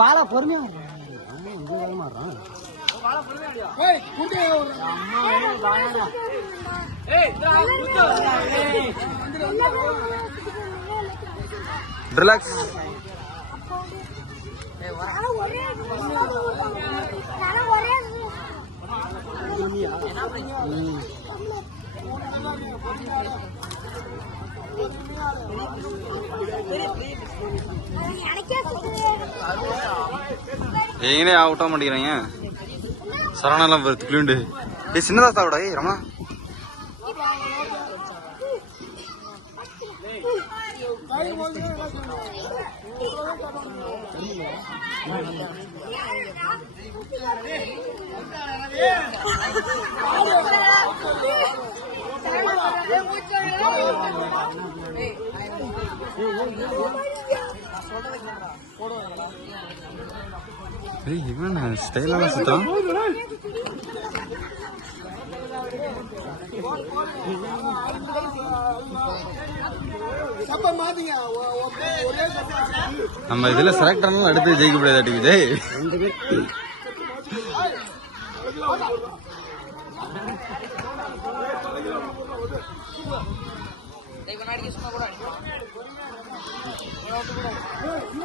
பாலா பொறுமையா ரிலாக்ஸ். எங்கனே ஆகட்ட மாட்டேங்கிறாங்க. சரணெல்லாம் துளியுண்டு. சின்னதா சாப்பிடா ரமணா. இவன் ஸ்டைலான சுத்தம். நம்ம இதுல செலக்ட் ஆனாலும் அடுத்து ஜெயிக்க முடியாது விஜய்.